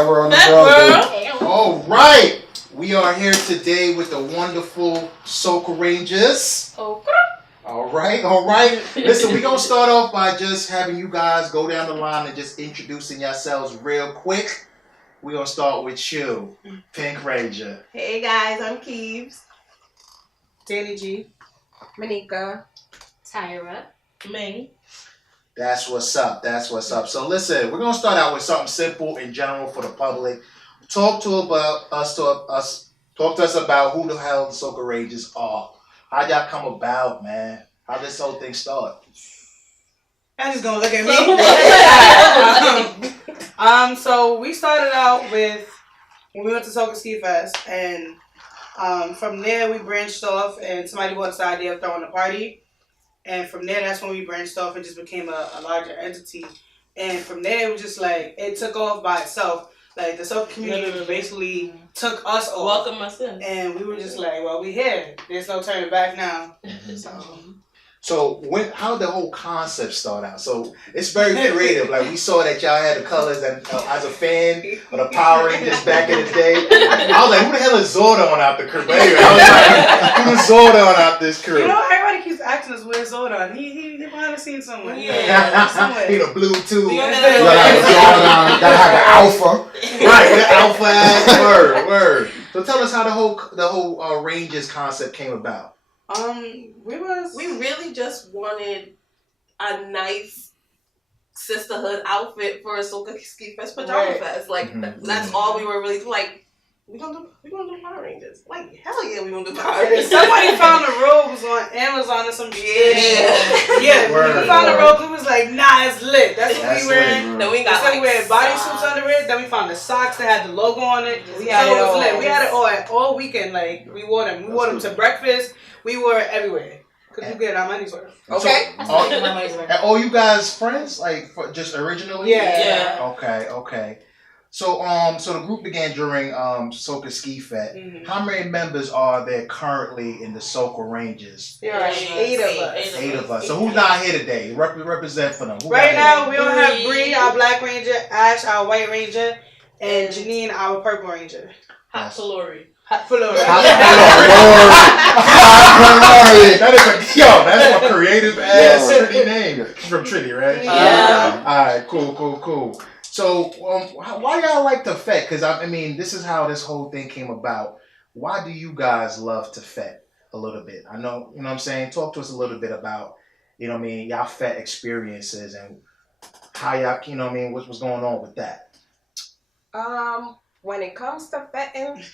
Pepper on the building. All right. We are here today with the wonderful Soca Rangers. Okay. All right. Listen, we're going to start off by just having you guys go down the line and just introducing yourselves real quick. We're going to start with you, Pink Ranger. Hey guys, I'm Keeves. Danny G. Manika. Tyra. May. That's what's up. So listen, we're going to start out with something simple in general for the public. Talk to us about who the hell the Soca Rangers are. How y'all come about, man? How this whole thing start? I'm just gonna look at me. So we started out with when we went to Soca Ski Fest, and from there we branched off, and somebody brought us the idea of throwing a party, and from there that's when we branched off and just became a larger entity, and from there it was just like it took off by itself. Like the Soca community basically took us off, Welcome us in, and we were just like, well, we here. There's no turning back now. So how did the whole concept start out? So it's very creative. Like we saw that y'all had the colors, and as a fan of the Power Rangers back in the day, I was like, who the hell is Zordon out the crew? Baby? I was like, who's Zordon out this crew? You know, everybody keeps asking us where's Zordon. He behind the scenes somewhere. Somewhere. He the Bluetooth. Gotta have the alpha. Right, the alpha ass word. So tell us how the whole Rangers concept came about. we really just wanted a nice sisterhood outfit for a Soca Ski Fest pajama fest. Like that's all we were really like. We gonna do Power Rangers. Like hell yeah, we gonna do Power Rangers. Somebody found the robes on Amazon or some shit. Yeah. We found the robes. It was like, nah, it's lit. That's what we wearing. Then we got we had bodysuits under it. Then we found the socks that had the logo on it. We had it all. Lit. We had it all weekend. Like we wore them. We wore them to breakfast. We wore it everywhere. Cause we get our money's worth. Okay. And all you guys friends, like just originally? Yeah. Okay. So the group began during Soca Ski Fest. Mm-hmm. How many members are there currently in the Soca Rangers? There are 8 of us. 8 of us. So who's not here today? Represent for them. Right now we don't have Bree, our Black Ranger, Ash, our White Ranger, and Janine, our Purple Ranger. Hot Flori. That's a creative ass Trinity name. She's from Trinity, right? Yeah. Alright, cool. So, why y'all like to fet? Because, I mean, this is how this whole thing came about. Why do you guys love to fet a little bit? I know, you know what I'm saying? Talk to us a little bit about, you know what I mean, y'all fet experiences and how y'all, you know what I mean, what's going on with that? When it comes to fetting,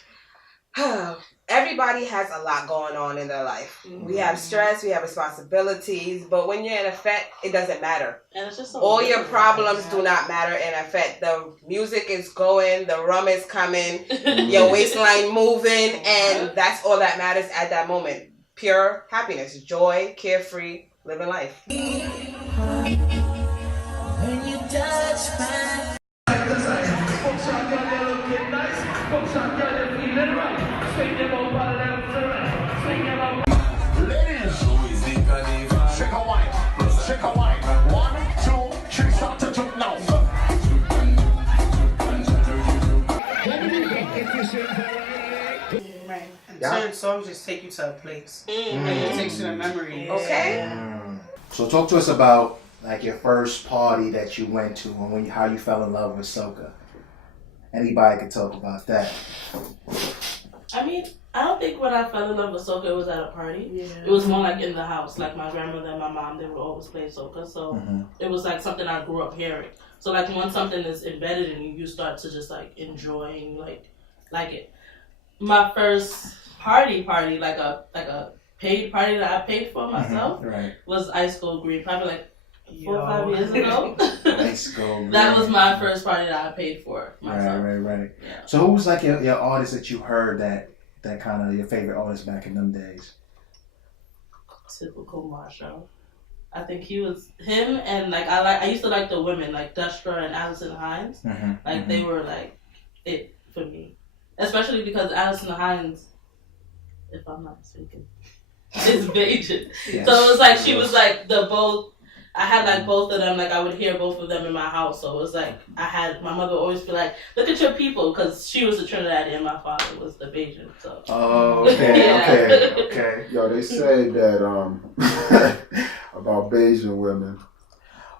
everybody has a lot going on in their life. Mm-hmm. We have stress, we have responsibilities, but when you're in a fet, it doesn't matter. And it's just all your problems do not matter in a fet. The music is going, the rum is coming, your waistline moving, and that's all that matters at that moment. Pure happiness, joy, carefree, living life. When you touch my Shake a wine. 1, 2, 3, start to jump now. Right. And certain songs just take you to a place. And it takes you to memories. Okay. So talk to us about like your first party that you went to and how you fell in love with Soca. Anybody can talk about that. I mean, I don't think when I fell in love with Soca, it was at a party. Yeah. It was more like in the house. Like my grandmother and my mom, they would always play Soca. So it was like something I grew up hearing. So like once something is embedded in you, you start to just like enjoy and you like it. My first party, like a paid party that I paid for myself was Ice Cold Green. Probably like 4 or 5 years ago. Ice Cold Green. That was my first party that I paid for myself. Right. Yeah. So who was like your artist that you heard that kind of your favorite artist back in them days? Typical Marshall. I think him and like I used to like the women like Dustra and Allison Hines. They were like it for me, especially because Allison Hines, if I'm not mistaken, is Bajan. Yes. So it was like she was like the both. I had like both of them, like I would hear both of them in my house. So it was like my mother would always be like, "Look at your people," because she was the Trinidadian, my father was the Bajan. So. Oh, okay, okay. Yo, they say that about Bajan women.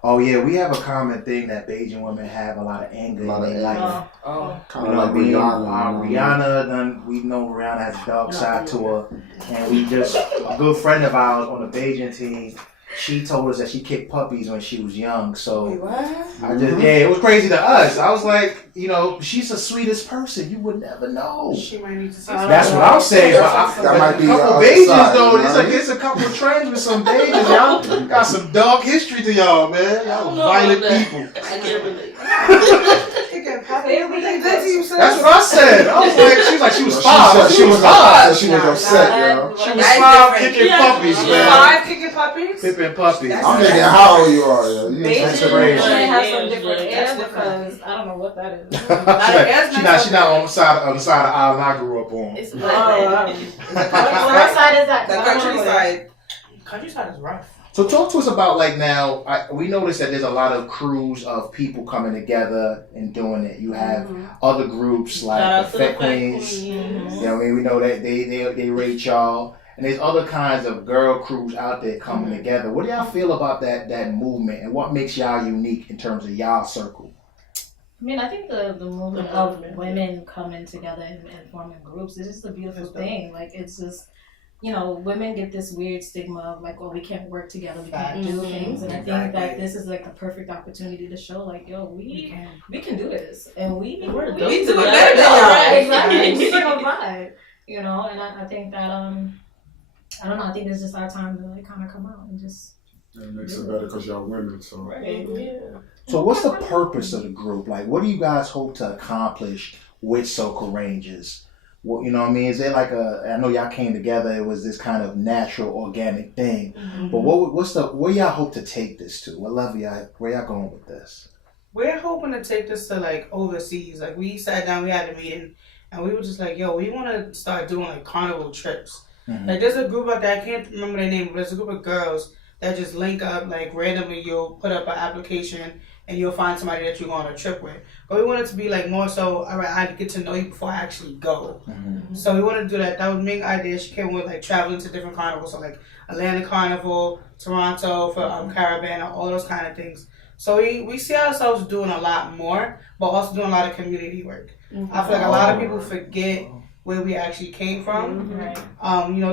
Oh yeah, we have a common thing that Bajan women have a lot of anger in their life. Kind of like Rihanna. Rihanna, we know Rihanna has a dark side to her, and a good friend of ours on the Bajan team, she told us that she kicked puppies when she was young. So it was crazy to us. I was like, she's the sweetest person. You would never know. She might need to see. That's what I'm saying. That might be a couple Bajans though. It's a couple of trends with some Bajans. Y'all got some dark history to y'all, man. Y'all violent people. I can't relate. That's what I said. I was like, she was five. She was five. She was upset, yo. She was five kicking puppies, man. 5 kicking puppies? Pipping puppies. I'm thinking how old you are, yo. Bajan women have some different air because I don't know what that is. She's not on the side of the island I grew up on. It's What side is that? The countryside. Countryside is rough. So talk to us about now, we noticed that there's a lot of crews of people coming together and doing it. You have other groups like the Fet Queens. We know that they rate y'all. And there's other kinds of girl crews out there coming together. What do y'all feel about that movement, and what makes y'all unique in terms of y'all circle? I mean, I think the movement of women coming together and forming groups is just a beautiful thing. Like, it's just, women get this weird stigma of like, we can't work together, we can't do things. And I think that this is like the perfect opportunity to show like, we can do this. And we do it better than y'all. Exactly. We can provide, and I think that, I don't know, I think it's just our time to like kind of come out and just. It makes it better because y'all women, so. Right. Yeah. So what's the purpose of the group? Like, what do you guys hope to accomplish with Soca Rangers? Well, you know what I mean? Is there like I know y'all came together, it was this kind of natural, organic thing. But where y'all hope to take this to? Where y'all going with this? We're hoping to take this to like overseas. Like, we sat down, we had a meeting, and we were just like, we want to start doing like carnival trips. Like, there's a group out there, I can't remember their name, but there's a group of girls that just link up, like, randomly you'll put up an application and you'll find somebody that you're going on a trip with. But we want it to be, like, more so, all right, I get to know you before I actually go. So we want to do that. That was Ming idea. She came with, like, traveling to different carnivals. So, like, Atlanta Carnival, Toronto for Caravan, all those kind of things. So we see ourselves doing a lot more, but also doing a lot of community work. I feel like a lot of people forget where we actually came from.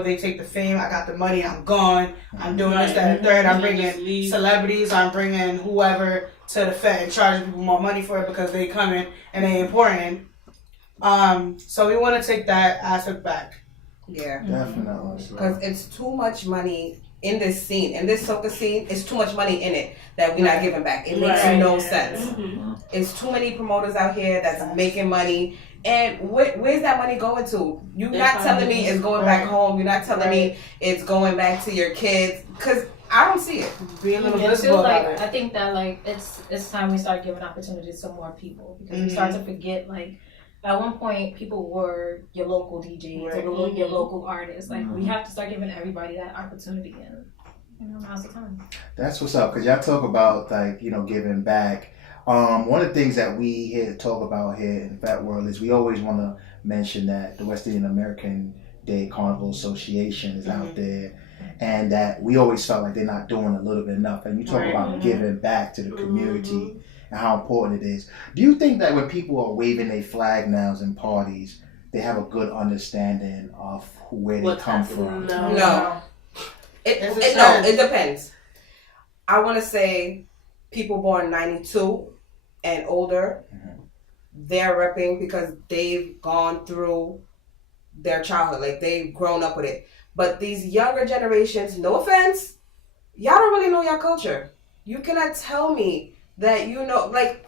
They take the fame, I got the money, I'm gone, I'm doing this, that, and third, I'm bringing celebrities, I'm bringing whoever to the Fet and charging people more money for it because they coming and they important. So we want to take that aspect back. Yeah. Definitely. Because it's too much money in this scene, in this soca scene, it's too much money in it that we're not giving back. It makes no sense. It's too many promoters out here that's making money. And where's that money going to? You're not telling me it's going back home. You're not telling me it's going back to your kids. Because I don't see it. Be a little visible about it. I think that like it's time we start giving opportunities to more people. Because we start to forget, like, at one point people were your local DJs or your local artists. Like, we have to start giving everybody that opportunity. And now's the time. That's what's up. Because y'all talk about, like, giving back. One of the things that we talk about here in the Fat World is we always want to mention that the West Indian American Day Carnival Association is out there, and that we always felt like they're not doing a little bit enough. And you talk about giving back to the community and how important it is. Do you think that when people are waving their flag now in parties, they have a good understanding of where they come from? No. It depends. I want to say people born 92 and older, they're repping because they've gone through their childhood, like they've grown up with it. But these younger generations, no offense, y'all don't really know your culture. You cannot tell me that like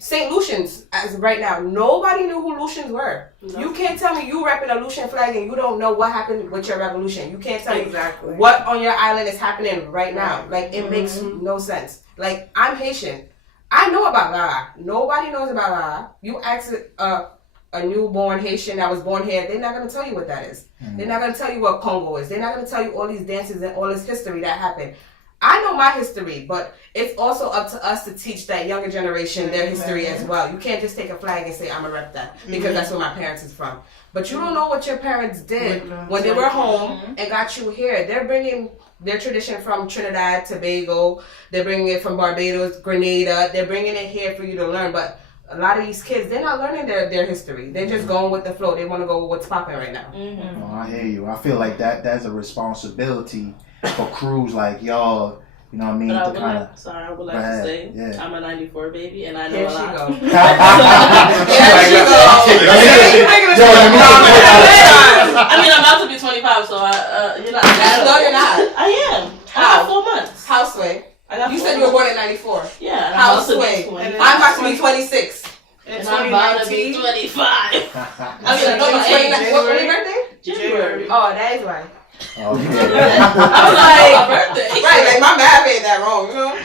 St. Lucians, as of right now, nobody knew who Lucians were. No. You can't tell me you repping a Lucian flag and you don't know what happened with your revolution. You can't tell me what on your island is happening right now. Like, it makes no sense. Like, I'm Haitian. I know about Lara. Nobody knows about Lara. You ask a newborn Haitian that was born here, they're not going to tell you what that is. They're not going to tell you what Congo is. They're not going to tell you all these dances and all this history that happened. I know my history, but it's also up to us to teach that younger generation their history as well. You can't just take a flag and say, I'm a rep that, because that's where my parents is from. But you don't know what your parents did when they were home and got you here. They're bringing their tradition from Trinidad, Tobago. They're bringing it from Barbados, Grenada. They're bringing it here for you to learn. But a lot of these kids, they're not learning their history. They're just going with the flow. They want to go with what's popping right now. Oh, I hear you. I feel like that's a responsibility for crews like y'all. You know what I mean? But I would like to say, I'm a 94 baby, and I know a lot. Here she go. I mean, I'm about to be 25, so you're not. No, you're not. I am. I got 4 months. How sway? You said you were born in 94. Yeah. How sway? I'm about to be 26. And I'm about to be 25. I mean, what's your birthday? January. Oh, that is why. Oh, I was like, birthday. Right, like my math ain't that wrong, you know?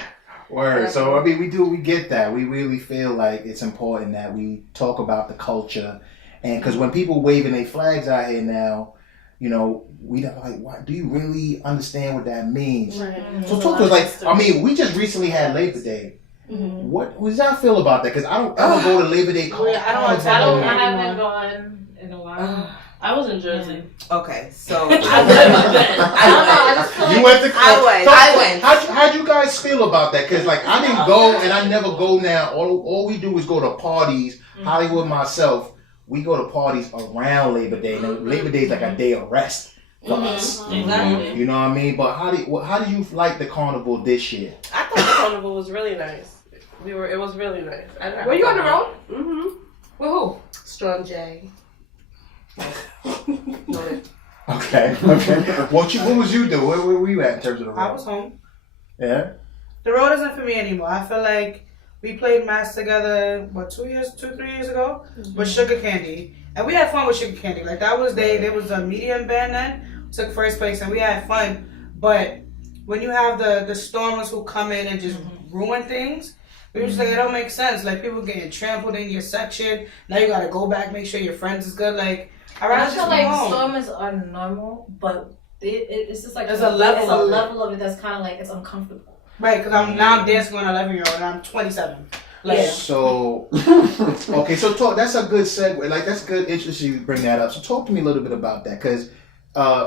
Word. So I mean, we get that. We really feel like it's important that we talk about the culture, and because when people waving their flags out here now, you know, we don't like. What do you really understand what that means? Right. So talk to us. Like, I mean, we just recently had Labor Day. What does y'all feel about that? Because I don't ever go to Labor Day. I haven't gone in a while. I was in Jersey. Okay, so you went to. I went. How'd you guys feel about that? Because like I didn't go, and I never go now. All we do is go to parties. Hollywood, myself, we go to parties around Labor Day. And Labor Day is like a day of rest for us. Exactly. You know what I mean? But how do you like the carnival this year? I thought the carnival was really nice. It was really nice. Were you on the road? Mm-hmm. With who? Strong J. Okay. What was you doing? Where were you at in terms of the road? I was home. Yeah. The road isn't for me anymore. I feel like we played mass together, 3 years ago, with Sugar Candy. And we had fun with Sugar Candy. Like, that was there was a medium band then, took first place, and we had fun. But when you have the stormers who come in and just ruin things, we were just like, it don't make sense. Like, people getting trampled in your section. Now you gotta go back, make sure your friends is good. Like, I feel like stormers are normal, but it's just like there's a level of it that's kind of like it's uncomfortable. Right, because I'm dancing with an 11-year-old and I'm 27. Like, so, okay, so talk. That's a good segue. Like, that's good. Interesting you bring that up. So talk to me a little bit about that, because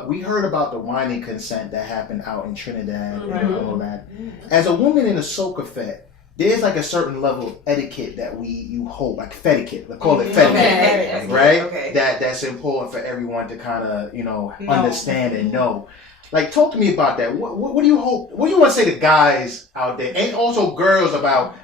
we heard about the whining consent that happened out in Trinidad and all that. As a woman in a soca fet, there's like a certain level of etiquette that you hold, like fetiquette. They call it fetiquette, right? Okay. That's important for everyone to kind of understand and know. Like, talk to me about that. What do you hope? What do you want to say to guys out there, and also girls, about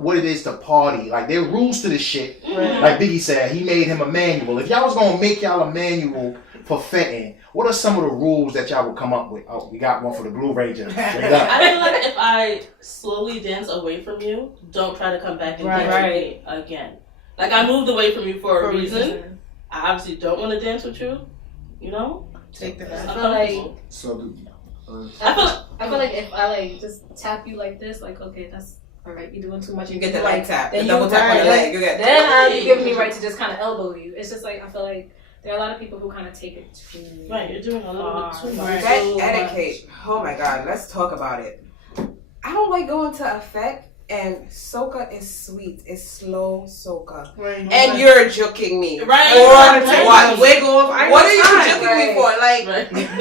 what it is to party? Like, there are rules to this shit. Right. Like Biggie said, he made him a manual. If y'all was gonna make y'all a manual for fetting, what are some of the rules that y'all would come up with? Oh, we got one for the Blue Ranger. I feel like if I slowly dance away from you, don't try to come back and dance with me again. Like, I moved away from you for a reason. I obviously don't want to dance with you. You know? Take that. I feel like So, I feel like if I like just tap you like this, like, okay, that's all right. You're doing too much. You get the leg tap, the then double tap on the leg. Then I'll give me right to just kind of elbow you. It's just like I feel like there are a lot of people who kind of take it too. Right, you're doing a little bit too much. That etiquette. Oh my God, let's talk about it. I don't like going to a fet, and soca is sweet. It's slow soca. Right. And you're joking me. Right. For what? Wiggle. What are you joking me for? Like,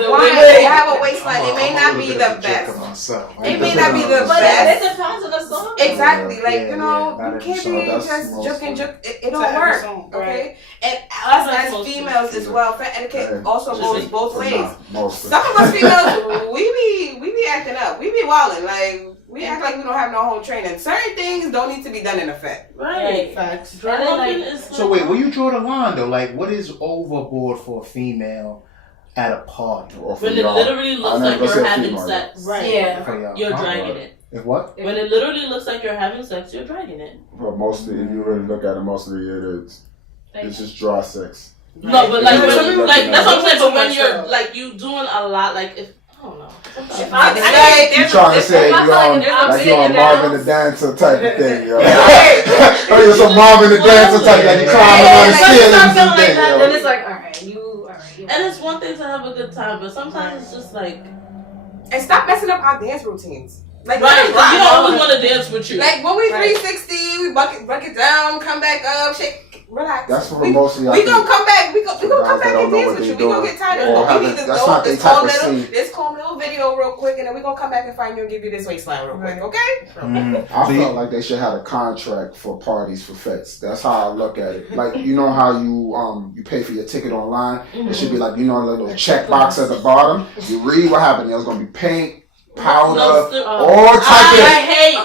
why? You have a waistline. It may not be the best. It may not be the But best. it depends on the song. Exactly. Like, Yeah, you know, yeah, you can't be just joking. It don't It's a work. song, Okay? And us as females as well, fet etiquette also goes both ways. Some of us females, we be acting up. We be wilding. Like, we act like we don't have no home training. Certain things don't need to be done in a fet. Right. Facts. So wait, where you draw the line though? Like, what is overboard for a female at a party? When it literally looks like you're having sex. Right. Yeah. For y'all. You're dragging it. If what? When it literally looks like you're having sex, you're dragging it. But mostly, if you really look at it, mostly it's just dry sex. No, but like, Right. when, like that's what I'm saying. But when Too you're much, like you doing a lot, like if I don't know. You trying to say you're on Marvin the Dancer type of thing, yo? Oh, you're some Marvin the Dancer type, like you climbing on the ceilings and thing, Then yo. it's like, all right. And it's one thing to have a good time, but sometimes it's just like And stop messing up our dance routines. Like, right, you always want to dance with you. Like when we 360, we buck it down, come back up, shake, relax. That's for mostly. We gonna come back. We gonna come back and dance with you. We gonna get tired of it. We need to go this calm little video real quick, and then we gonna come back and find you and give you this waistline real quick, okay? I felt like they should have a contract for parties for fets. That's how I look at it. Like you know how you pay for your ticket online. It should be like a little check box at the bottom. You read what happened. There's gonna be paint, powder, all type of.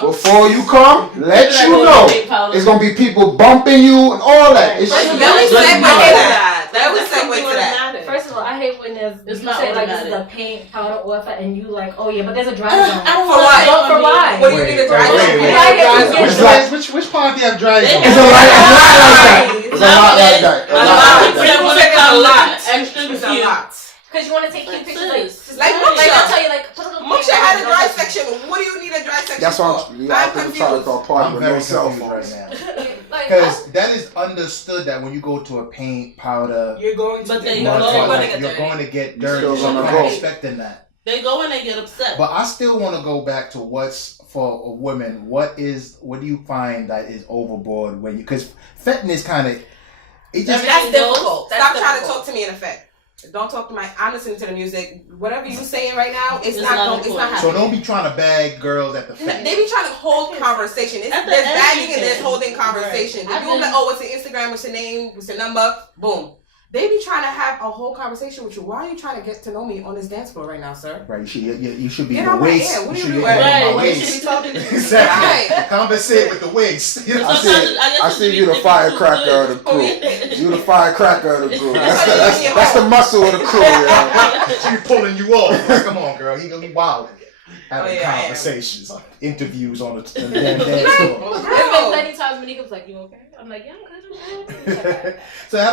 Before you come, let you know it's gonna be people bumping you and all that. That was segue to that. First of all, I hate when there's you say like this is a paint powder or effect and you like, oh yeah, but there's a dry zone. For why? What do you need a dry zone? Which part do you have dry zone? It's a lot like that. A lot. It's a lot. Because you want to take cute pictures. Like I'll tell you, like, put a little Muksha had a dry section. What do you need a dry section That's for? I'm confused. I'm very confused right now. Because that is understood that when you go to a paint, powder, you're going to get dirty. So I'm not expecting that. They go and they get upset. But I still want to go back to what's for women. What do you find that is overboard when you? Because fetting is kind of. That's difficult. Stop trying to talk to me in effect. Don't talk to I'm listening to the music. Whatever you saying right now, it's not happening. So don't be trying to bag girls at the fete. They be trying to hold conversation. There's bagging and there's holding conversation. Right. You be like, oh, what's your Instagram? What's your name? What's your number? Boom. They be trying to have a whole conversation with you. Why are you trying to get to know me on this dance floor right now, sir? Right. You should be get the waist. What are you doing? Right. You should be talking to me. Exactly. Right. Compensate with the waist. I see you the firecracker of the crew. You the firecracker of the crew. That's the muscle of the crew. She pulling you off. Like, come on, girl. He gonna be wild. Having conversations, interviews on the damn dance floor. There's been plenty times when he was like, "You okay?" I'm like, "Yeah, I'm good." So I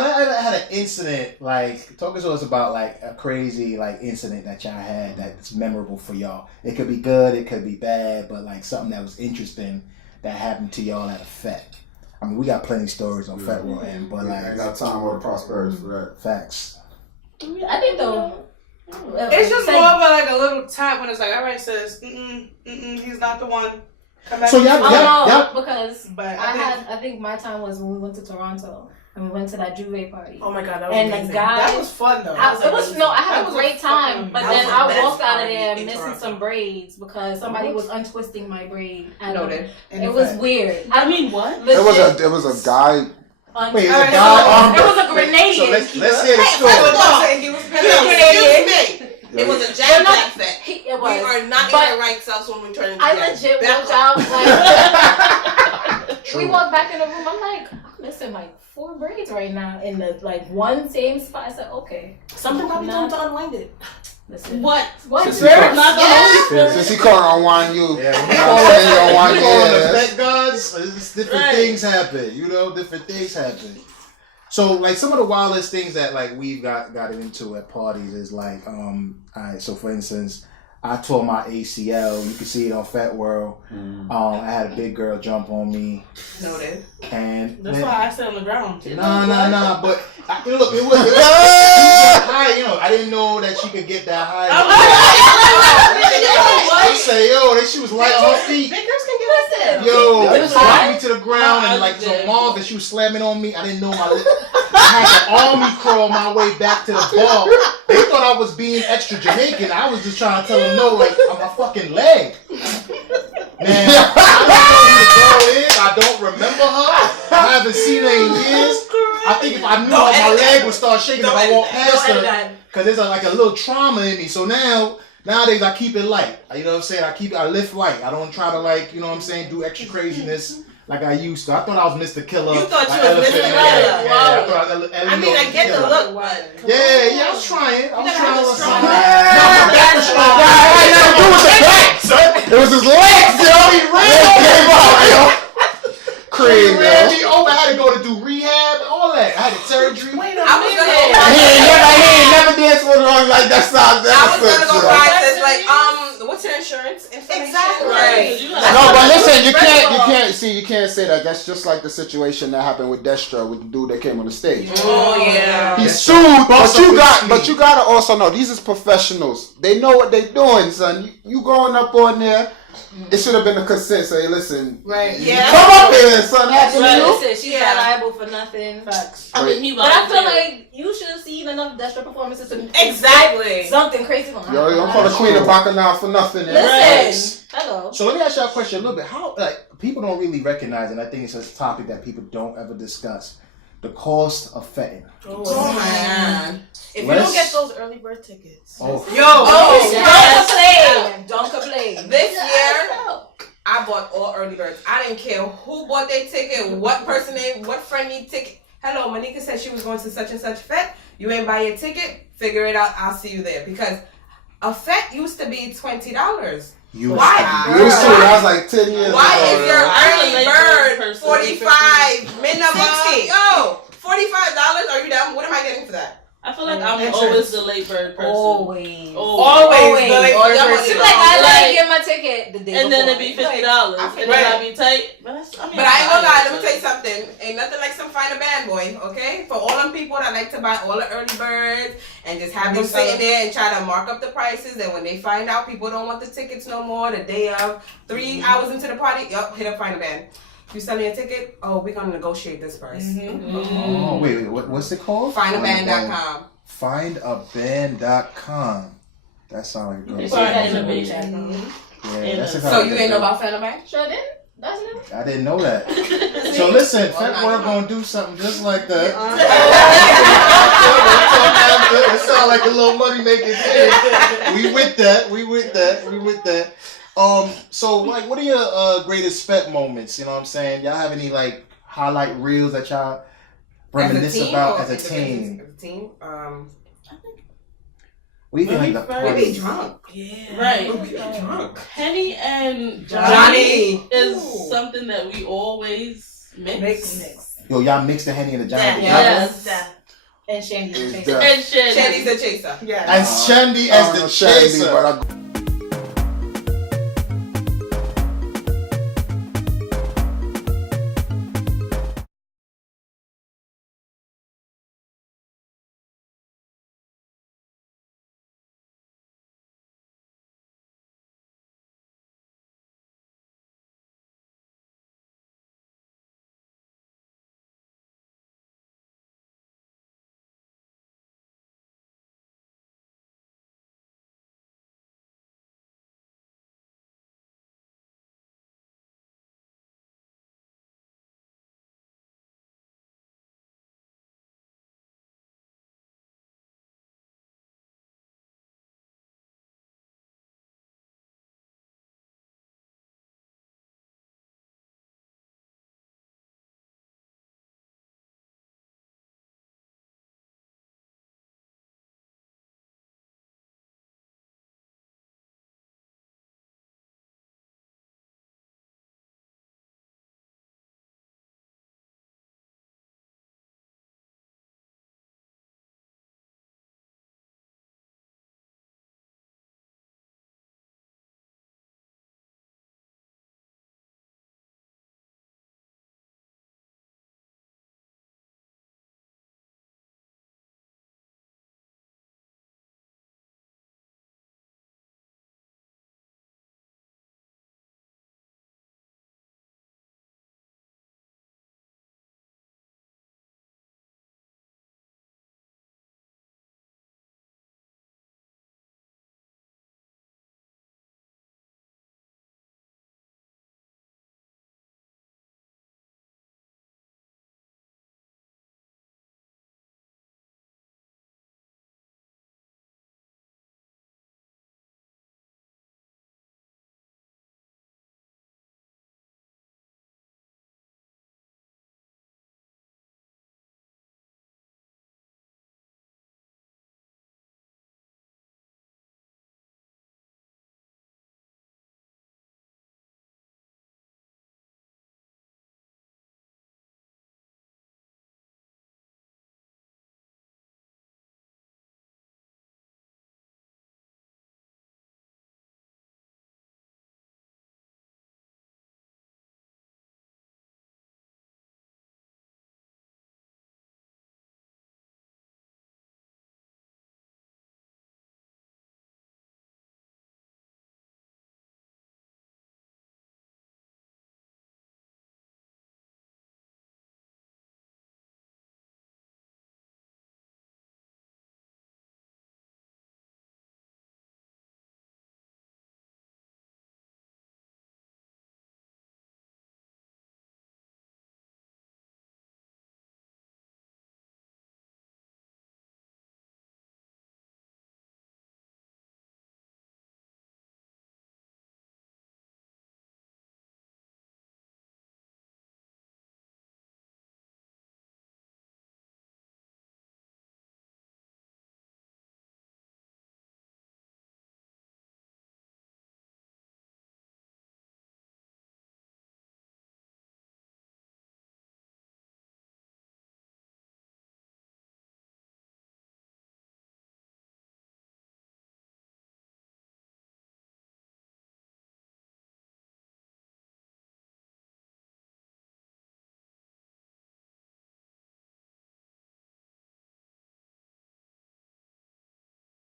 had an incident. Like, talk to us about like a crazy like incident that y'all had that's memorable for y'all. It could be good, it could be bad, but like something that was interesting that happened to y'all at a fete. I mean, we got plenty of stories on Fete World, but like, ain't got time or the prosperity for that. Facts. I think though. It's just more of a little tap when it's like, all right, sis, he's not the one. Come back. So yeah. Because I think my time was when we went to Toronto and we went to that Juve party. Oh my god, that was amazing. The guy, that was fun though. I had a great time, but then I walked out of there missing some braids because somebody was untwisting my braid. It was weird. I mean, what? It was a guy. Wait, is a guy? It was a grenade. So let's hear the story. It was a jam fete. It was. We are not in our right selves when we turn into I legit walked out like we walked back in the room. I'm like, I'm missing like 4 braids right now in the like one same spot. I said, okay. Something probably told him to unwind it. Listen. What? Since he can't unwind you. Thank God, different things happen. Different things happen. So like some of the wildest things that like we've gotten into at parties is like so for instance, I tore my ACL. You can see it on Fete World. I had a big girl jump on me. Noted. And that's why I sit on the ground. No. But look, it was high. I didn't know that she could get that high. I say, she was light on her feet. Big girls can get It dropped me to the ground and like so Marv that she was slamming on me. I didn't know I had to army crawl my way back to the bar. They thought I was being extra Jamaican. I was just trying to tell them no, like on my fucking leg. Man, I don't know who the girl is. I don't remember her. I haven't seen her in years. I think if I knew her, my leg would start shaking if I walked past her. Because there's like a little trauma in me. So nowadays I keep it light. You know what I'm saying? I lift light. I don't try to do extra craziness like I used to. I thought I was Mr. Killer. You thought you was Mr. Killer. Yeah, I get the look, but yeah, I was trying. I was trying. It was his legs, yo. He came out, yo. Cream, yo. I had to go to do rehab, all that. I had a surgery. He ain't never danced with her like that. I was gonna go ride this what's your insurance? Exactly. Right. No, but listen, you can't say say that, that's just like the situation that happened with Destra with the dude that came on the stage. Oh yeah. He sued, but you gotta also know these is professionals. They know what they doing, son. You going up on there. It should have been a consent. Say, listen, right? Yeah, come up here, son. Happen to you. Listen, she's not liable for nothing. Facts. I mean, but I feel like you should have seen enough Destra performances to exactly something crazy. Yo, you don't call the queen of Bacchanal for nothing. Listen, hello. So let me ask y'all a question a little bit. How people don't really recognize, and I think it's a topic that people don't ever discuss, the cost of fetting. Oh man. If you don't get those early bird tickets. Don't complain. This year, I bought all early birds. I didn't care who bought their ticket, what person named, what friend need ticket. Hello, Monica said she was going to such and such fete. You ain't buy your ticket? Figure it out. I'll see you there. Because a fete used to be $20. Why? Used to. That was like 10 years ago. Why is your early bird $45 minimum? Yo, $45? Are you dumb? What am I getting for that? I feel like I'm always the late bird person. Always. She's like, I like get my ticket the day and before. then it'd be $50, and then I'd be tight. But I ain't gonna lie. Let me tell you something. Ain't nothing like some finer band boy. Okay, for all them people that like to buy all the early birds and just have them sitting there and try to mark up the prices. And when they find out people don't want the tickets no more, the day of 3 hours into the party, hit up finer band. You selling a ticket? Oh, we're gonna negotiate this price. Oh, wait, what's it called? Findaband.com. Findaband.com. That sounds like a good. So you didn't know about Findaband? Sure didn't. That's new. I didn't know that. So listen, we're gonna do something just like that. It sounds like a little money making thing. We with that. So like, what are your greatest fete moments? You know what I'm saying? Y'all have any like highlight reels that y'all reminisce about as a team? We feel like the party. We be drunk. Yeah. Right. We be drunk. Henny and Johnny is something that we always mix. Yo, y'all mix the Henny and the Johnny together? Yes. And Shandy's the chaser. Shandy's the chaser. Yes. And Shandy as the chaser.